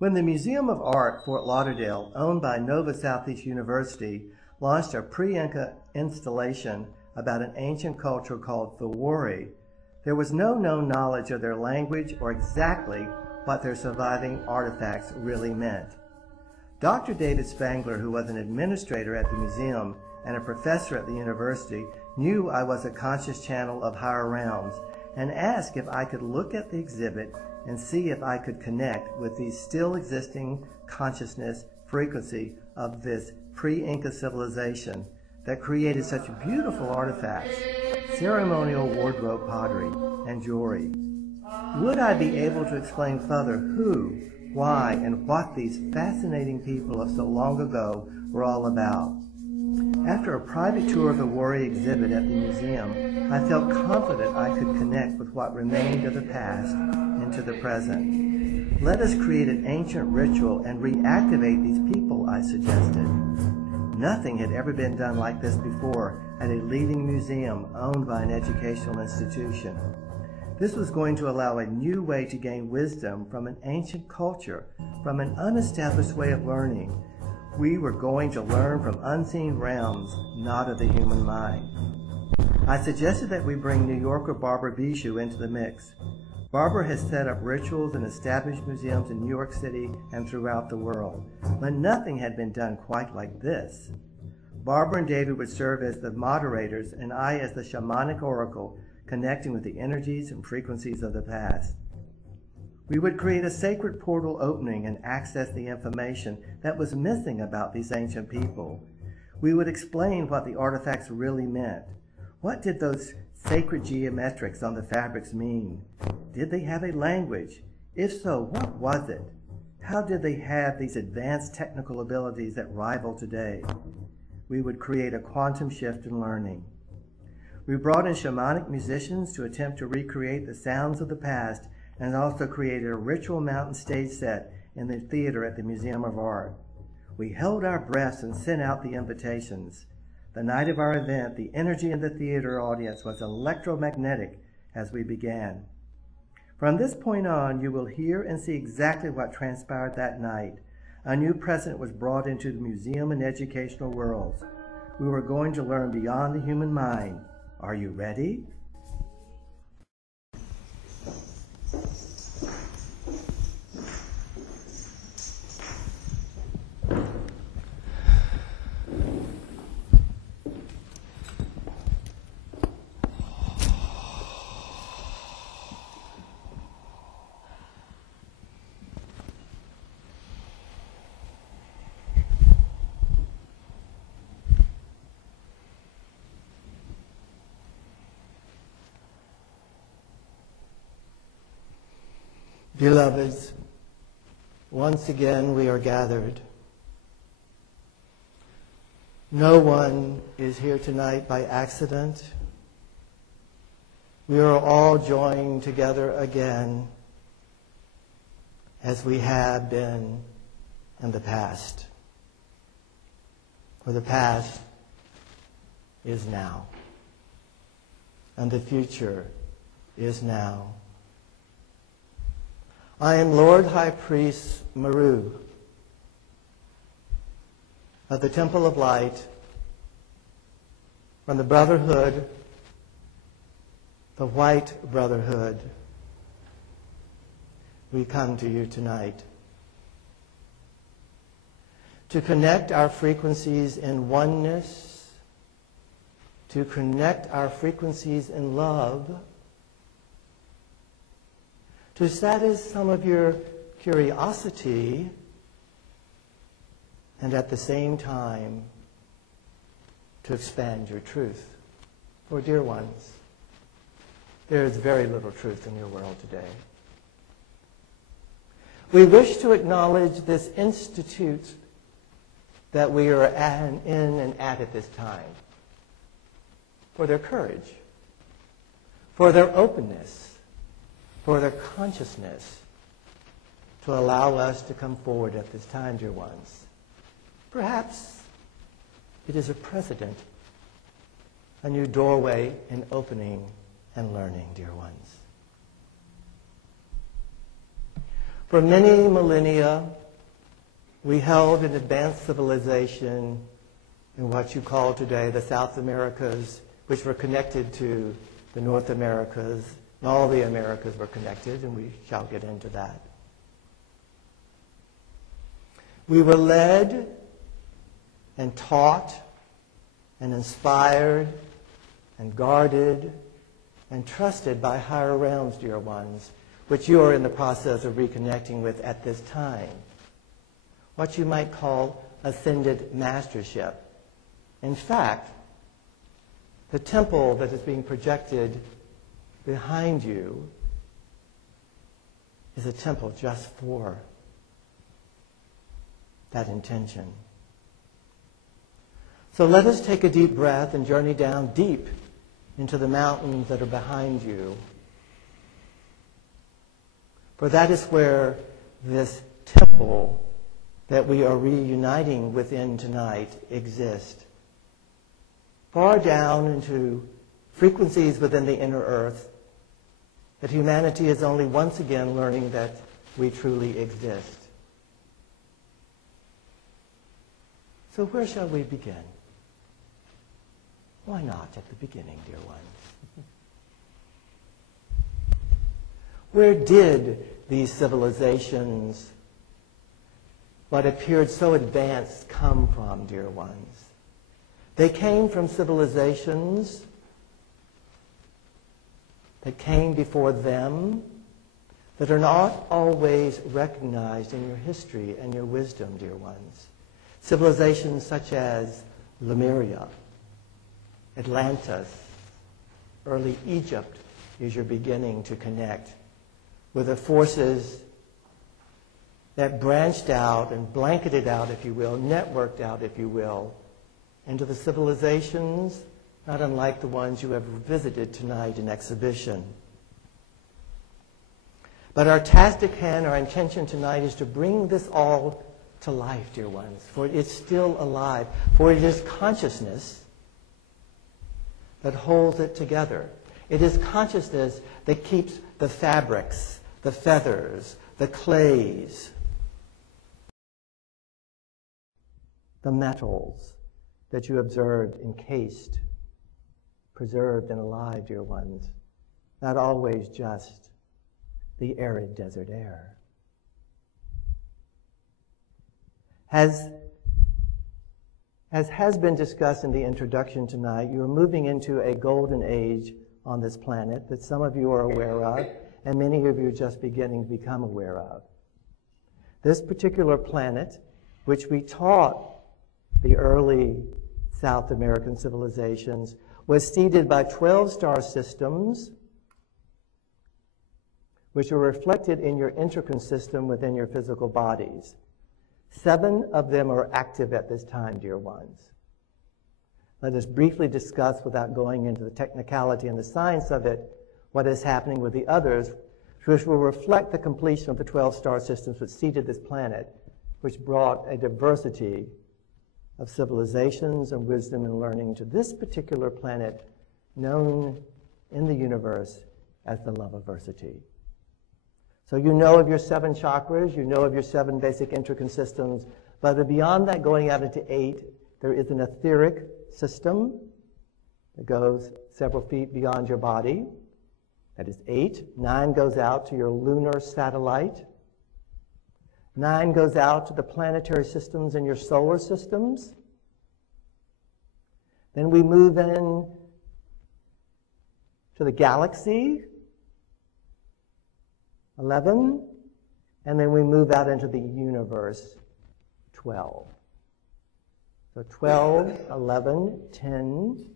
When the Museum of Art, Fort Lauderdale, owned by Nova Southeast University, launched a pre-Inca installation about an ancient culture called the Wari, there was no known knowledge of their language or exactly what their surviving artifacts really meant. Dr. David Spangler, who was an administrator at the museum and a professor at the university, knew I was a conscious channel of higher realms and asked if I could look at the exhibit and see if I could connect with the still existing consciousness frequency of this pre-Inca civilization that created such beautiful artifacts, ceremonial wardrobe pottery, and jewelry. Would I be able to explain further who, why, and what these fascinating people of so long ago were all about? After a private tour of the Wari exhibit at the museum, I felt confident I could connect with what remained of the past into the present. Let us create an ancient ritual and reactivate these people, I suggested. Nothing had ever been done like this before at a leading museum owned by an educational institution. This was going to allow a new way to gain wisdom from an ancient culture, from an unestablished way of learning. We were going to learn from unseen realms, not of the human mind. I suggested that we bring New Yorker Barbara Bijou into the mix. Barbara has set up rituals and established museums in New York City and throughout the world, but nothing had been done quite like this. Barbara and David would serve as the moderators and I as the shamanic oracle, connecting with the energies and frequencies of the past. We would create a sacred portal opening and access the information that was missing about these ancient people. We would explain what the artifacts really meant. What did those sacred geometrics on the fabrics mean? Did they have a language? If so, what was it? How did they have these advanced technical abilities that rival today? We would create a quantum shift in learning. We brought in shamanic musicians to attempt to recreate the sounds of the past and also created a ritual mountain stage set in the theater at the Museum of Art. We held our breaths and sent out the invitations. The night of our event, the energy in the theater audience was electromagnetic as we began. From this point on, you will hear and see exactly what transpired that night. A new president was brought into the museum and educational worlds. We were going to learn beyond the human mind. Are you ready? Beloveds, once again we are gathered. No one is here tonight by accident. We are all joined together again as we have been in the past. For the past is now, and the future is now. I am Lord High Priest Maru of the Temple of Light from the Brotherhood, the White Brotherhood. We come to you tonight to connect our frequencies in oneness, to connect our frequencies in love, to satisfy some of your curiosity, and at the same time, to expand your truth. For dear ones, there is very little truth in your world today. We wish to acknowledge this institute that we are in and at this time for their courage, for their openness, for their consciousness to allow us to come forward at this time, dear ones. Perhaps it is a precedent, a new doorway in opening and learning, dear ones. For many millennia, we held an advanced civilization in what you call today the South Americas, which were connected to the North Americas, and all the Americas were connected, and we shall get into that. We were led and taught and inspired and guarded and trusted by higher realms, dear ones, which you are in the process of reconnecting with at this time. What you might call ascended mastership. In fact, the temple that is being projected behind you is a temple just for that intention. So let us take a deep breath and journey down deep into the mountains that are behind you. For that is where this temple that we are reuniting within tonight exists. Far down into frequencies within the inner earth, that humanity is only once again learning that we truly exist. So where shall we begin? Why not at the beginning, dear ones? Where did these civilizations, what appeared so advanced, come from, dear ones? They came from civilizations that came before them that are not always recognized in your history and your wisdom, dear ones. Civilizations such as Lemuria, Atlantis, early Egypt is you're beginning to connect with the forces that branched out and blanketed out, if you will, networked out, if you will, into the civilizations not unlike the ones you have visited tonight in exhibition. But our tastic hand, our intention tonight is to bring this all to life, dear ones, for it's still alive, for it is consciousness that holds it together. It is consciousness that keeps the fabrics, the feathers, the clays, the metals that you observed encased, preserved and alive, dear ones, not always just the arid desert air. As has been discussed in the introduction tonight, you are moving into a golden age on this planet that some of you are aware of, and many of you are just beginning to become aware of. This particular planet, which we taught the early South American civilizations, was seeded by 12 star systems, which are reflected in your endocrine system within your physical bodies. 7 of them are active at this time, dear ones. Let us briefly discuss, without going into the technicality and the science of it, what is happening with the others, which will reflect the completion of the 12 star systems which seeded this planet, which brought a diversity of civilizations and wisdom and learning to this particular planet known in the universe as the Loveversity. So you know of your 7 chakras, you know of your 7 basic endocrine systems, but beyond that, going out into 8, there is an etheric system that goes several feet beyond your body. That is 8. 9 goes out to your lunar satellite. 9 goes out to the planetary systems in your solar systems. Then we move in to the galaxy, 11, and then we move out into the universe, 12. So 12, 11, 10,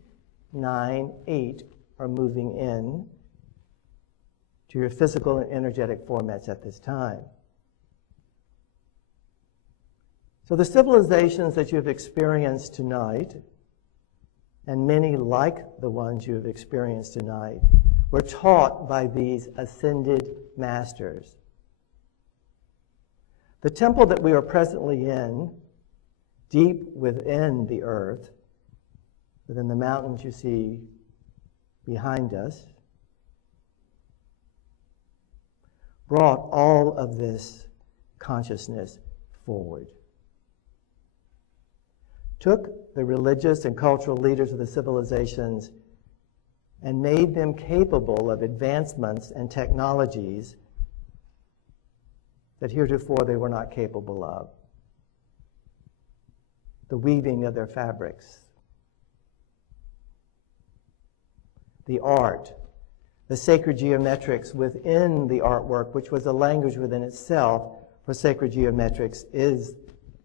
9, 8 are moving in to your physical and energetic formats at this time. So the civilizations that you have experienced tonight, and many like the ones you have experienced tonight, were taught by these ascended masters. The temple that we are presently in, deep within the earth, within the mountains you see behind us, brought all of this consciousness forward. Took the religious and cultural leaders of the civilizations and made them capable of advancements and technologies that heretofore they were not capable of. The weaving of their fabrics, the art, the sacred geometrics within the artwork, which was a language within itself, for sacred geometrics is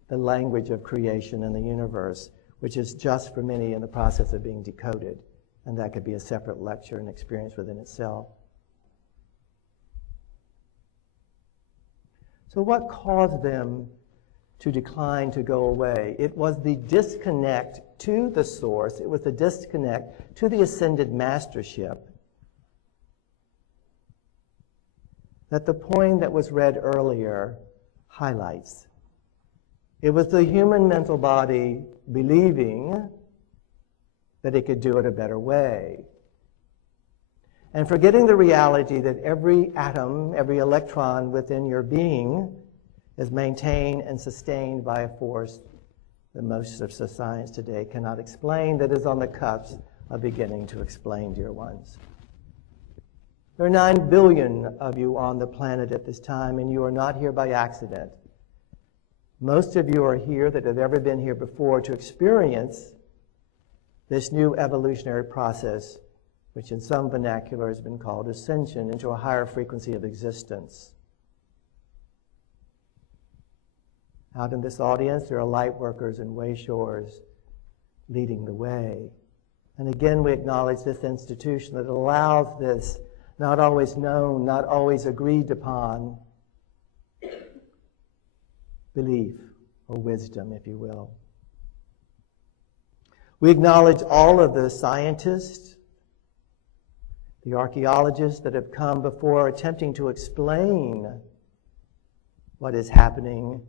the language of creation in the universe, which is just for many in the process of being decoded. And that could be a separate lecture and experience within itself. So what caused them to decline, to go away? It was the disconnect to the source. It was the disconnect to the ascended mastership that the poem that was read earlier highlights. It was the human mental body believing that it could do it a better way, and forgetting the reality that every atom, every electron within your being is maintained and sustained by a force that most of science today cannot explain, that is on the cusp of beginning to explain, dear ones. There are 9 billion of you on the planet at this time, and you are not here by accident. Most of you are here that have ever been here before to experience this new evolutionary process, which in some vernacular has been called ascension into a higher frequency of existence. Out in this audience, there are light workers and way shores leading the way. And again, we acknowledge this institution that allows this not always known, not always agreed upon belief or wisdom, if you will. We acknowledge all of the scientists, the archaeologists that have come before attempting to explain what is happening,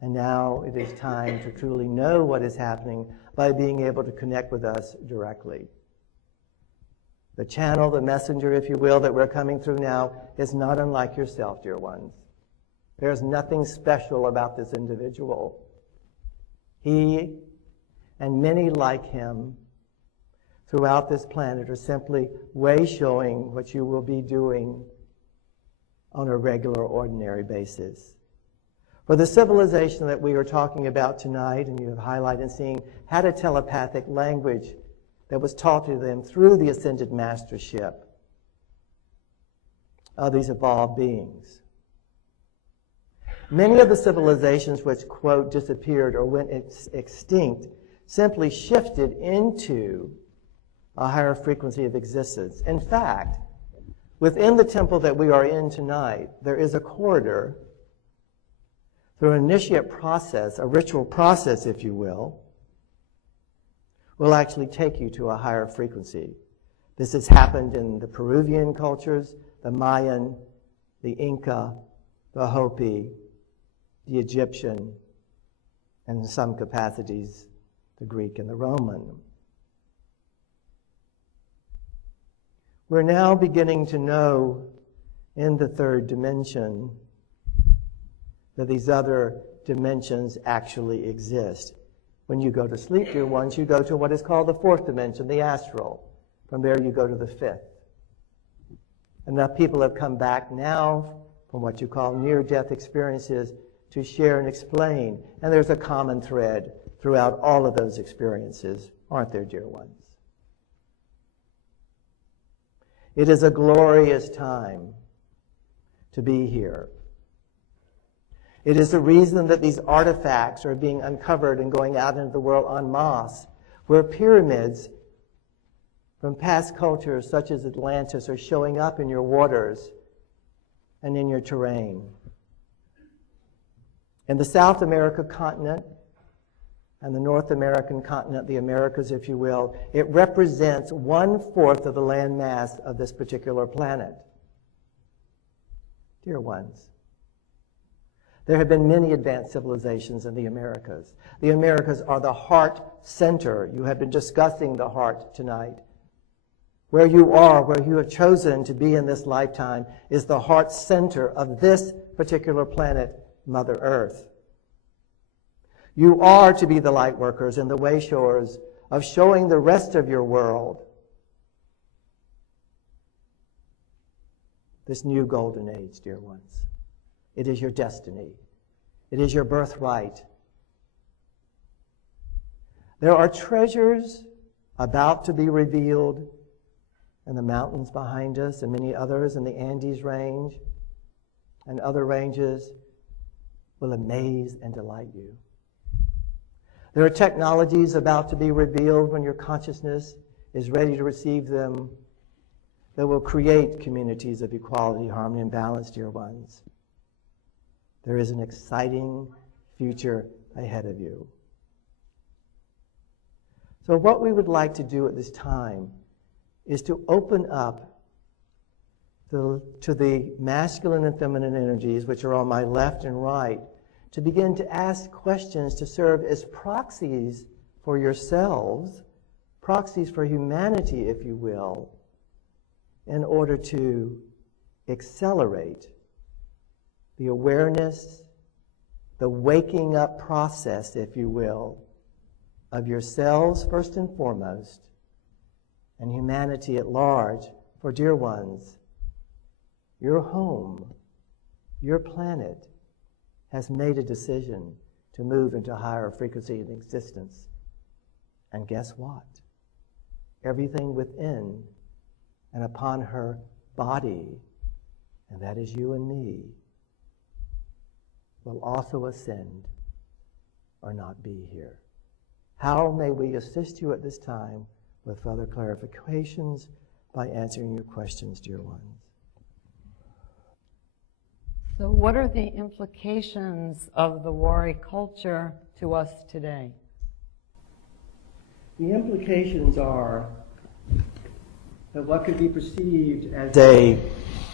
and now it is time to truly know what is happening by being able to connect with us directly. The channel, the messenger, if you will, that we're coming through now is not unlike yourself, dear ones. There's nothing special about this individual. He and many like him throughout this planet are simply way showing what you will be doing on a regular, ordinary basis. For the civilization that we are talking about tonight, and you have highlighted and seen, had a telepathic language that was taught to them through the ascended mastership of these evolved beings. Many of the civilizations which, quote, disappeared or went extinct simply shifted into a higher frequency of existence. In fact, within the temple that we are in tonight, there is a corridor through an initiate process, a ritual process, if you will actually take you to a higher frequency. This has happened in the Peruvian cultures, the Mayan, the Inca, the Hopi, the Egyptian, and in some capacities, the Greek and the Roman. We're now beginning to know in the third dimension that these other dimensions actually exist. When you go to sleep, dear ones, you go to what is called the fourth dimension, the astral. From there you go to the fifth. Enough people have come back now from what you call near-death experiences to share and explain. And there's a common thread throughout all of those experiences, aren't there, dear ones? It is a glorious time to be here. It is the reason that these artifacts are being uncovered and going out into the world en masse, where pyramids from past cultures such as Atlantis are showing up in your waters and in your terrain. In the South America continent and the North American continent, the Americas, if you will, it represents 1/4 of the land mass of this particular planet. Dear ones, there have been many advanced civilizations in the Americas. The Americas are the heart center. You have been discussing the heart tonight. where you are, where you have chosen to be in this lifetime, is the heart center of this particular planet, Mother Earth. You are to be the light workers and the way showers of showing the rest of your world this new golden age, dear ones. It is your destiny. It is your birthright. There are treasures about to be revealed in the mountains behind us and many others in the Andes range and other ranges will amaze and delight you. There are technologies about to be revealed when your consciousness is ready to receive them that will create communities of equality, harmony, and balance, dear ones. There is an exciting future ahead of you. So what we would like to do at this time is to open up to the masculine and feminine energies, which are on my left and right, to begin to ask questions to serve as proxies for yourselves, proxies for humanity, if you will, in order to accelerate the awareness, the waking up process, if you will, of yourselves first and foremost, and humanity at large. For dear ones, your home, your planet, has made a decision to move into higher frequency of existence. And guess what? Everything within and upon her body, and that is you and me, will also ascend or not be here. How may we assist you at this time with further clarifications by answering your questions, dear ones? So what are the implications of the Wari culture to us today? The implications are that what could be perceived as a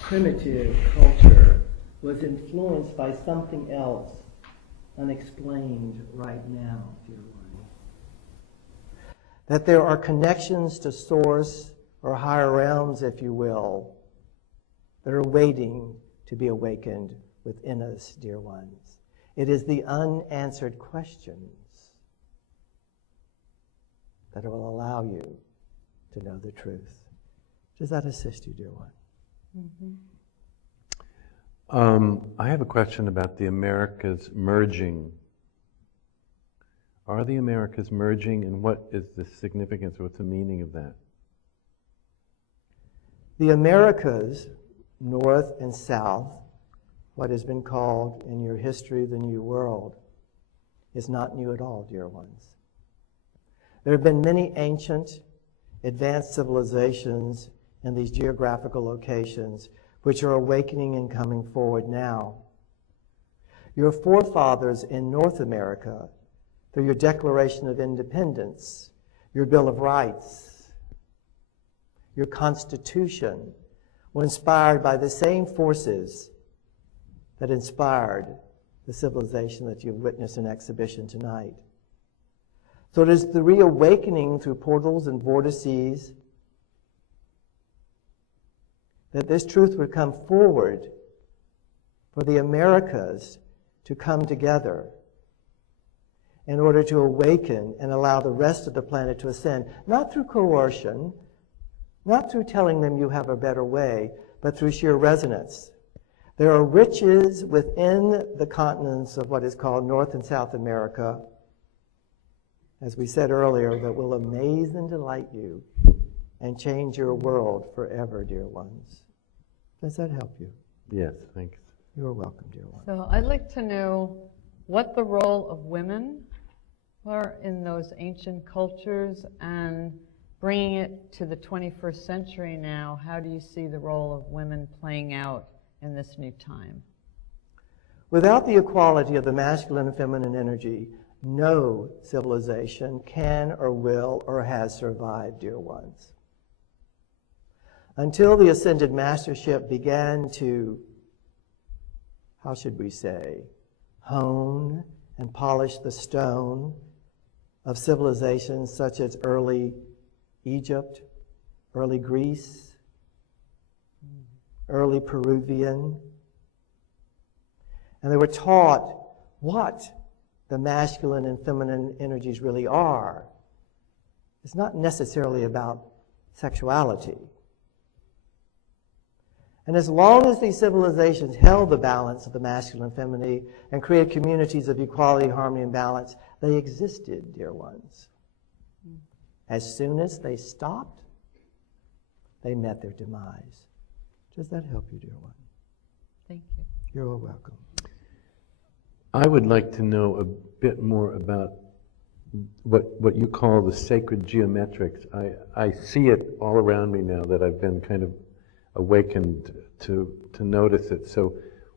primitive culture was influenced by something else unexplained right now, dear one. That there are connections to source or higher realms, if you will, that are waiting to be awakened within us, dear ones. It is the unanswered questions that will allow you to know the truth. Does that assist you, dear one? Mm-hmm. I have a question about the Americas merging. Are the Americas merging, and what is the significance, what's the meaning of that? The Americas, North and South, what has been called in your history the New World, is not new at all, dear ones. There have been many ancient, advanced civilizations in these geographical locations which are awakening and coming forward now. Your forefathers in North America, through your Declaration of Independence, your Bill of Rights, your Constitution, were inspired by the same forces that inspired the civilization that you've witnessed in exhibition tonight. So it is the reawakening through portals and vortices that this truth would come forward for the Americas to come together in order to awaken and allow the rest of the planet to ascend, not through coercion, not through telling them you have a better way, but through sheer resonance. There are riches within the continents of what is called North and South America, as we said earlier, that will amaze and delight you and change your world forever, dear ones. Does that help you? Yes, thanks. You are welcome, dear one. So I'd like to know what the role of women were in those ancient cultures, and bringing it to the 21st century now, how do you see the role of women playing out in this new time? Without the equality of the masculine and feminine energy, no civilization can or will or has survived, dear ones. Until the ascended mastership began to, how should we say, hone and polish the stone of civilizations such as early Egypt, early Greece, early Peruvian, and they were taught what the masculine and feminine energies really are. It's not necessarily about sexuality. And as long as these civilizations held the balance of the masculine and feminine and created communities of equality, harmony, and balance, they existed, dear ones. As soon as they stopped, they met their demise. Does that help you, dear one? Thank you. You're welcome. I would like to know a bit more about what you call the sacred geometrics. I see it all around me now that I've been kind of awakened to notice it. So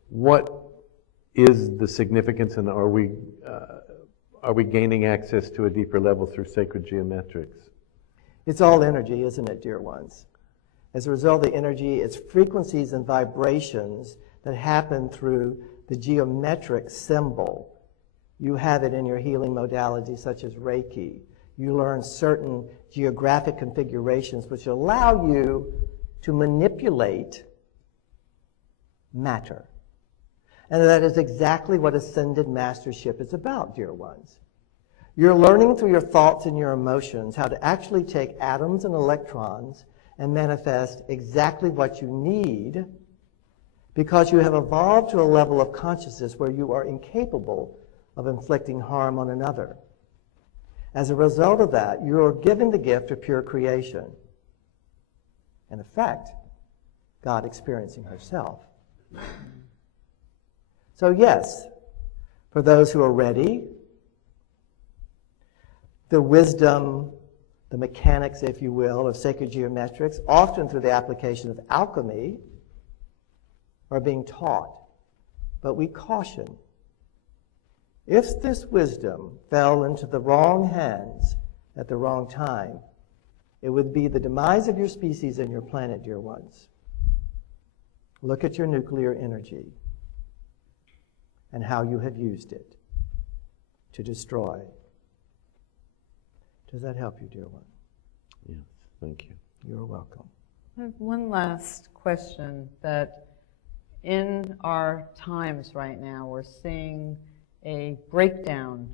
what is the significance, and are we gaining access to a deeper level through sacred geometrics? It's all energy, isn't it, dear ones? As a result of the energy, it's frequencies and vibrations that happen through the geometric symbol. You have it in your healing modalities such as Reiki. You learn certain geographic configurations which allow you to manipulate matter. And that is exactly what ascended mastership is about, dear ones. You're learning through your thoughts and your emotions how to actually take atoms and electrons and manifest exactly what you need, because you have evolved to a level of consciousness where you are incapable of inflicting harm on another. As a result of that, you are given the gift of pure creation. In effect, God experiencing herself. So yes, for those who are ready, the wisdom, the mechanics, if you will, of sacred geometrics, often through the application of alchemy, are being taught. But we caution, if this wisdom fell into the wrong hands at the wrong time, it would be the demise of your species and your planet, dear ones. Look at your nuclear energy and how you have used it to destroy. Does that help you, dear one? Yes, thank you. You're welcome. I have one last question, that in our times right now, we're seeing a breakdown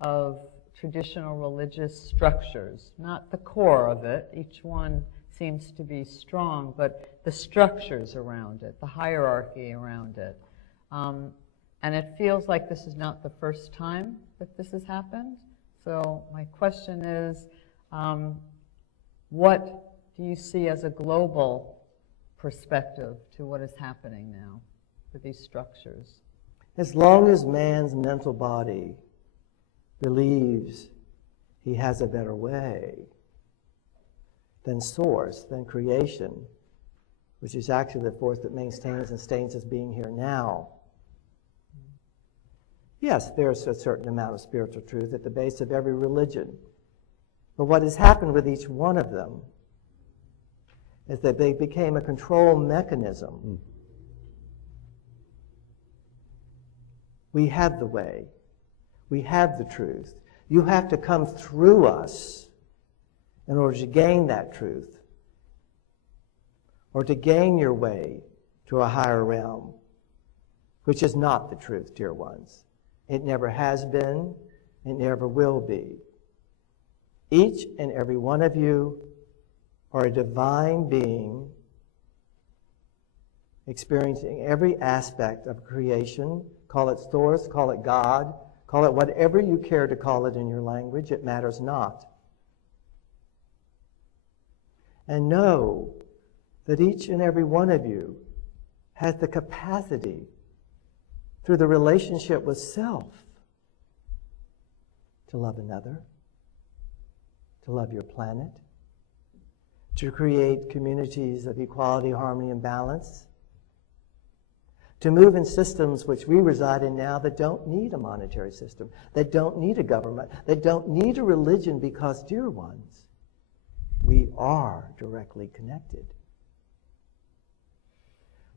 of traditional religious structures, not the core of it. Each one seems to be strong, but the structures around it, the hierarchy around it. And it feels like this is not the first time that this has happened. So my question is, what do you see as a global perspective to what is happening now with these structures? As long as man's mental body believes he has a better way than source, than creation, which is actually the force that maintains and sustains us being here now. Yes, there's a certain amount of spiritual truth at the base of every religion. But what has happened with each one of them is that they became a control mechanism. We have the way. We have the truth. You have to come through us in order to gain that truth, or to gain your way to a higher realm, which is not the truth, dear ones. It never has been, it never will be. Each and every one of you are a divine being experiencing every aspect of creation. Call it source, call it God, call it whatever you care to call it in your language. It matters not. And know that each and every one of you has the capacity, through the relationship with self, to love another, to love your planet, to create communities of equality, harmony, and balance, to move in systems which we reside in now that don't need a monetary system, that don't need a government, that don't need a religion, because, dear ones, we are directly connected.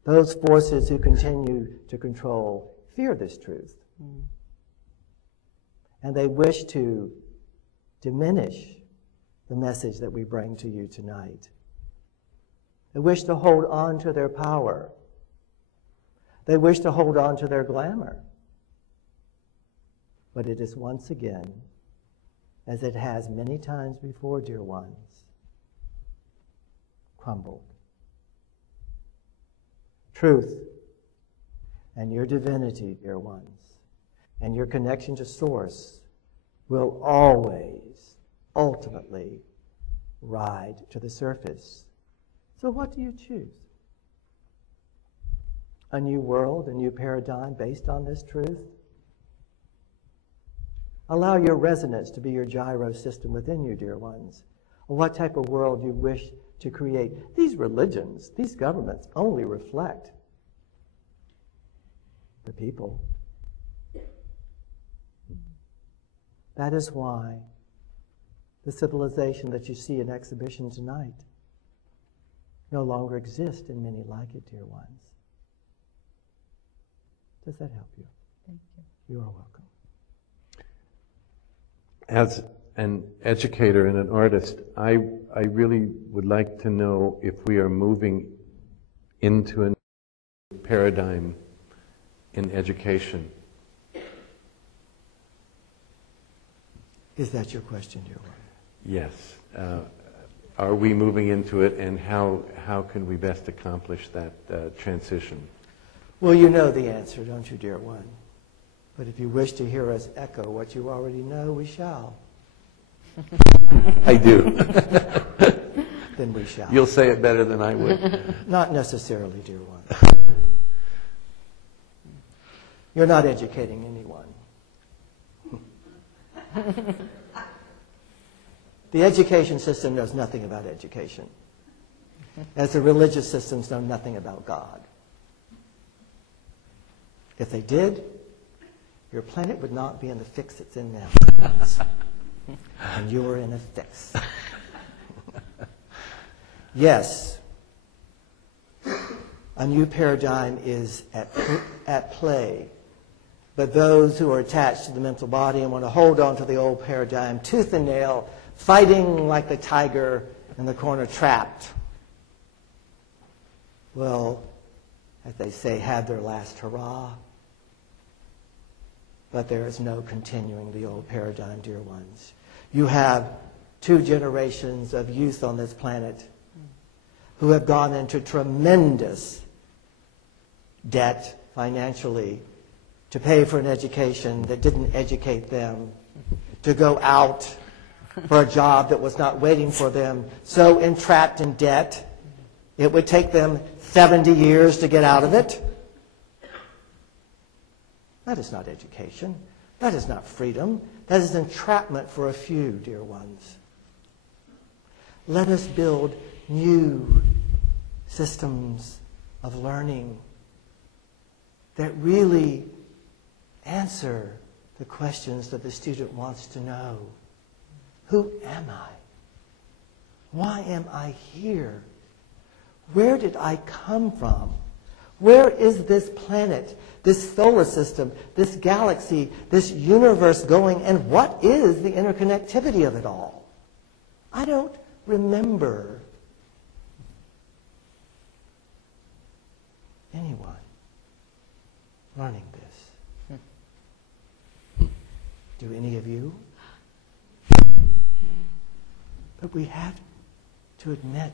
Those forces who continue to control fear this truth. And they wish to diminish the message that we bring to you tonight. They wish to hold on to their power. They wish to hold on to their glamour. But it is once again, as it has many times before, dear ones, crumbled. Truth and your divinity, dear ones, and your connection to Source will always, ultimately, ride to the surface. So what do you choose? A new world, a new paradigm based on this truth? Allow your resonance to be your gyro system within you, dear ones. What type of world you wish to create. These religions, these governments only reflect the people. That is why the civilization that you see in exhibition tonight no longer exists in many like it, dear ones. Does that help you? Thank you. You are welcome. As an educator and an artist, I really would like to know if we are moving into a new paradigm in education. Is that your question, dear one? Yes. Are we moving into it, and how can we best accomplish that transition? Well, you know the answer, don't you, dear one? But if you wish to hear us echo what you already know, we shall. I do. Then we shall. You'll say it better than I would. Not necessarily, dear one. You're not educating anyone. The education system knows nothing about education, as the religious systems know nothing about God. If they did, your planet would not be in the fix it's in now. And you are in a fix. Yes, a new paradigm is at play. But those who are attached to the mental body and want to hold on to the old paradigm, tooth and nail, fighting like the tiger in the corner, trapped, will, as they say, have their last hurrah. But there is no continuing the old paradigm, dear ones. You have 2 generations of youth on this planet who have gone into tremendous debt financially to pay for an education that didn't educate them, to go out for a job that was not waiting for them, so entrapped in debt, it would take them 70 years to get out of it. That is not education. That is not freedom. That is entrapment for a few, dear ones. Let us build new systems of learning that really answer the questions that the student wants to know. Who am I? Why am I here? Where did I come from? Where is this planet, this solar system, this galaxy, this universe going, and what is the interconnectivity of it all? I don't remember anyone learning this. Do any of you? But we have to admit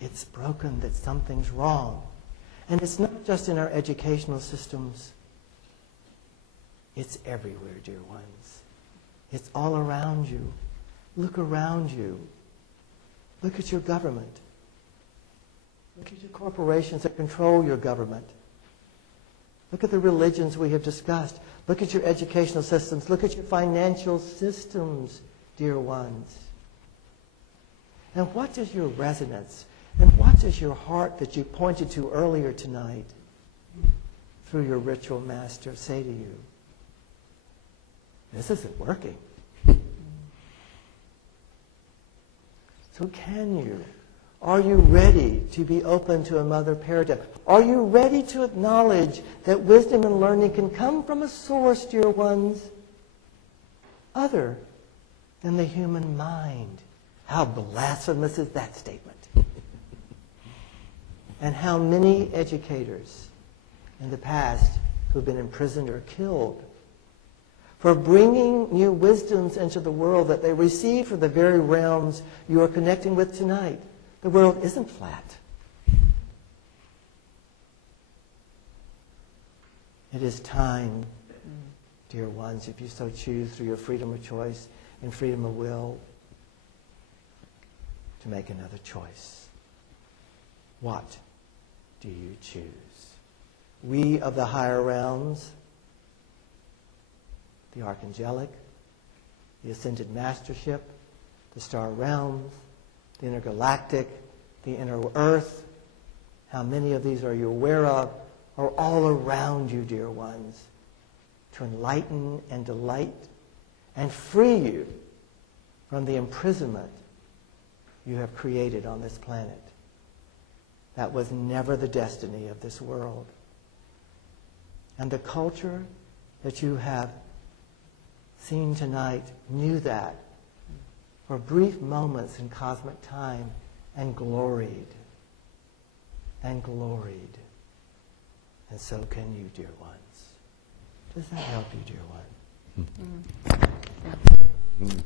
it's broken, that something's wrong. And it's not just in our educational systems. It's everywhere, dear ones. It's all around you. Look around you. Look at your government. Look at your corporations that control your government. Look at the religions we have discussed. Look at your educational systems. Look at your financial systems, dear ones. And what is your resonance? And what does your heart that you pointed to earlier tonight through your ritual master say to you? This isn't working. So can you? Are you ready to be open to another paradigm? Are you ready to acknowledge that wisdom and learning can come from a source, dear ones, other than the human mind? How blasphemous is that statement? and how many educators in the past who've been imprisoned or killed for bringing new wisdoms into the world that they received from the very realms you are connecting with tonight. The world isn't flat. It is time, dear ones, if you so choose, through your freedom of choice and freedom of will, to make another choice. What do you choose? We of the higher realms, the archangelic, the ascended mastership, the star realms, the intergalactic, the inner earth, how many of these are you aware of, are all around you, dear ones, to enlighten and delight and free you from the imprisonment you have created on this planet. That was never the destiny of this world. And the culture that you have seen tonight knew that for brief moments in cosmic time and gloried. And gloried. And so can you, dear ones. Does that help you, dear one? Mm.